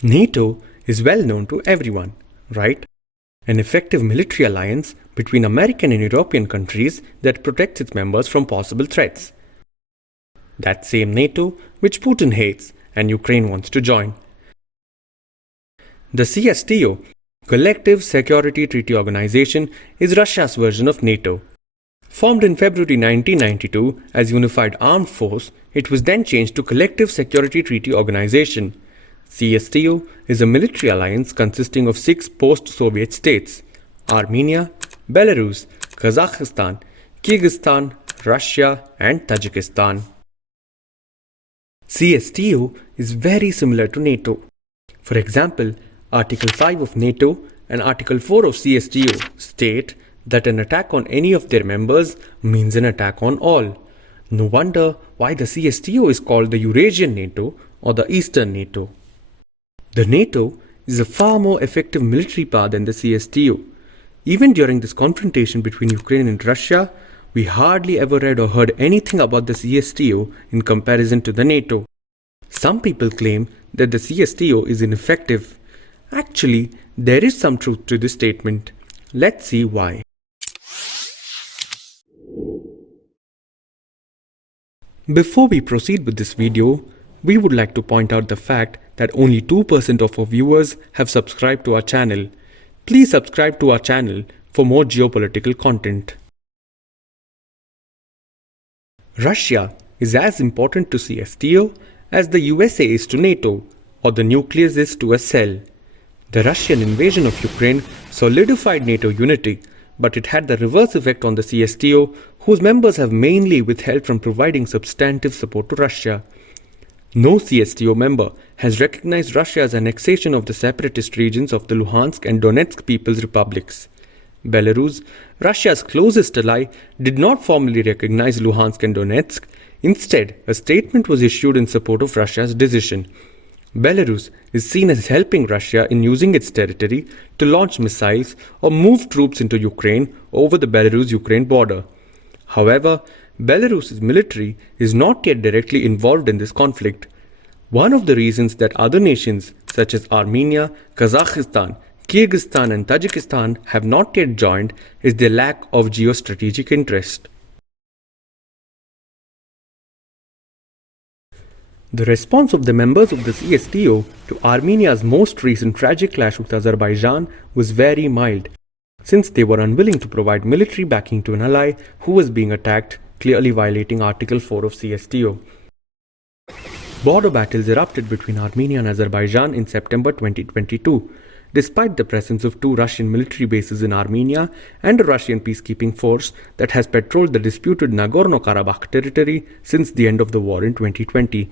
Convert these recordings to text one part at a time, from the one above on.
NATO is well known to everyone, right? An effective military alliance between American and European countries that protects its members from possible threats. That same NATO which Putin hates and Ukraine wants to join. The CSTO, Collective Security Treaty Organization, is Russia's version of NATO. Formed in February 1992 as Unified Armed Force, it was then changed to Collective Security Treaty Organization. CSTO is a military alliance consisting of 6 post-Soviet states: Armenia, Belarus, Kazakhstan, Kyrgyzstan, Russia, and Tajikistan. CSTO is very similar to NATO. For example, Article 5 of NATO and Article 4 of CSTO state that an attack on any of their members means an attack on all. No wonder why the CSTO is called the Eurasian NATO or the Eastern NATO. The NATO is a far more effective military power than the CSTO. Even during this confrontation between Ukraine and Russia, we hardly ever read or heard anything about the CSTO in comparison to the NATO. Some people claim that the CSTO is ineffective. Actually, there is some truth to this statement. Let's see why. Before we proceed with this video, we would like to point out the fact that only 2% of our viewers have subscribed to our channel. Please subscribe to our channel for more geopolitical content. Russia is as important to CSTO as the USA is to NATO, or the nucleus is to a cell. The Russian invasion of Ukraine solidified NATO unity, but it had the reverse effect on the CSTO, whose members have mainly withheld from providing substantive support to Russia. No CSTO member has recognized Russia's annexation of the separatist regions of the Luhansk and Donetsk People's Republics. Belarus, Russia's closest ally, did not formally recognize Luhansk and Donetsk. Instead, a statement was issued in support of Russia's decision. Belarus is seen as helping Russia in using its territory to launch missiles or move troops into Ukraine over the Belarus-Ukraine border. However, Belarus's military is not yet directly involved in this conflict. One of the reasons that other nations such as Armenia, Kazakhstan, Kyrgyzstan and Tajikistan have not yet joined is their lack of geostrategic interest. The response of the members of the CSTO to Armenia's most recent tragic clash with Azerbaijan was very mild, since they were unwilling to provide military backing to an ally who was being attacked, clearly violating Article 4 of CSTO. Border battles erupted between Armenia and Azerbaijan in September 2022, despite the presence of 2 Russian military bases in Armenia and a Russian peacekeeping force that has patrolled the disputed Nagorno-Karabakh territory since the end of the war in 2020.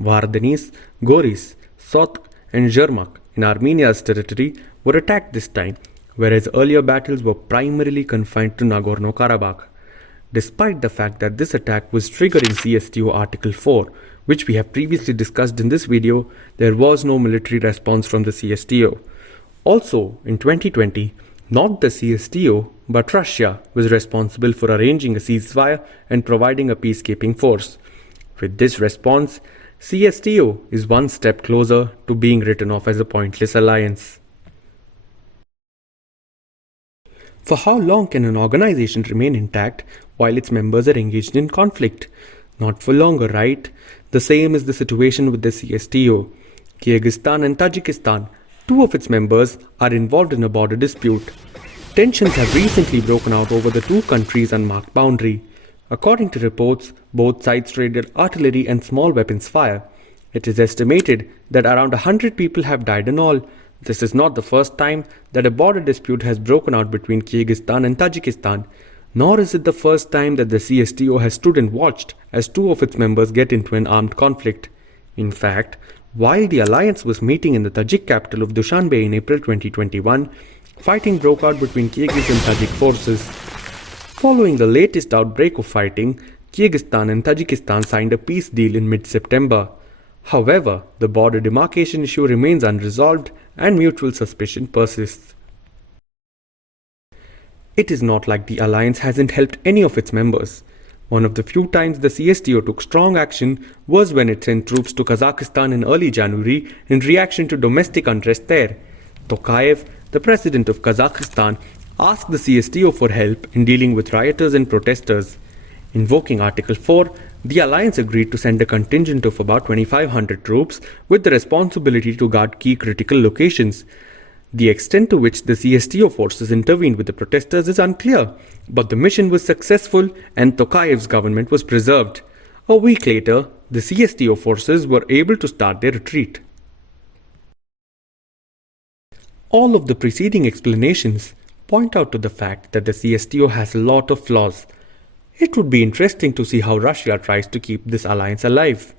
Vardanis, Goris, Sotk and Zhermak in Armenia's territory were attacked this time, whereas earlier battles were primarily confined to Nagorno-Karabakh. Despite the fact that this attack was triggering CSTO Article 4, which we have previously discussed in this video, there was no military response from the CSTO. Also, in 2020, not the CSTO but Russia was responsible for arranging a ceasefire and providing a peacekeeping force. With this response, CSTO is one step closer to being written off as a pointless alliance. For how long can an organization remain intact while its members are engaged in conflict? Not for longer, right? The same is the situation with the CSTO. Kyrgyzstan and Tajikistan, 2 of its members, are involved in a border dispute. Tensions have recently broken out over the 2 countries' unmarked boundary. According to reports, both sides traded artillery and small weapons fire. It is estimated that around 100 people have died in all. This is not the first time that a border dispute has broken out between Kyrgyzstan and Tajikistan, nor is it the first time that the CSTO has stood and watched as 2 of its members get into an armed conflict. In fact, while the alliance was meeting in the Tajik capital of Dushanbe in April 2021, fighting broke out between Kyrgyz and Tajik forces. Following the latest outbreak of fighting, Kyrgyzstan and Tajikistan signed a peace deal in mid-September. However, the border demarcation issue remains unresolved and mutual suspicion persists. It is not like the alliance hasn't helped any of its members. One of the few times the CSTO took strong action was when it sent troops to Kazakhstan in early January in reaction to domestic unrest there. Tokayev, the president of Kazakhstan, asked the CSTO for help in dealing with rioters and protesters. Invoking Article 4, the alliance agreed to send a contingent of about 2,500 troops with the responsibility to guard key critical locations. The extent to which the CSTO forces intervened with the protesters is unclear, but the mission was successful and Tokayev's government was preserved. A week later, the CSTO forces were able to start their retreat. All of the preceding explanations point out to the fact that the CSTO has a lot of flaws. It would be interesting to see how Russia tries to keep this alliance alive.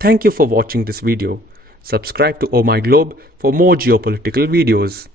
Thank you for watching this video. Subscribe to Oh My Globe for more geopolitical videos.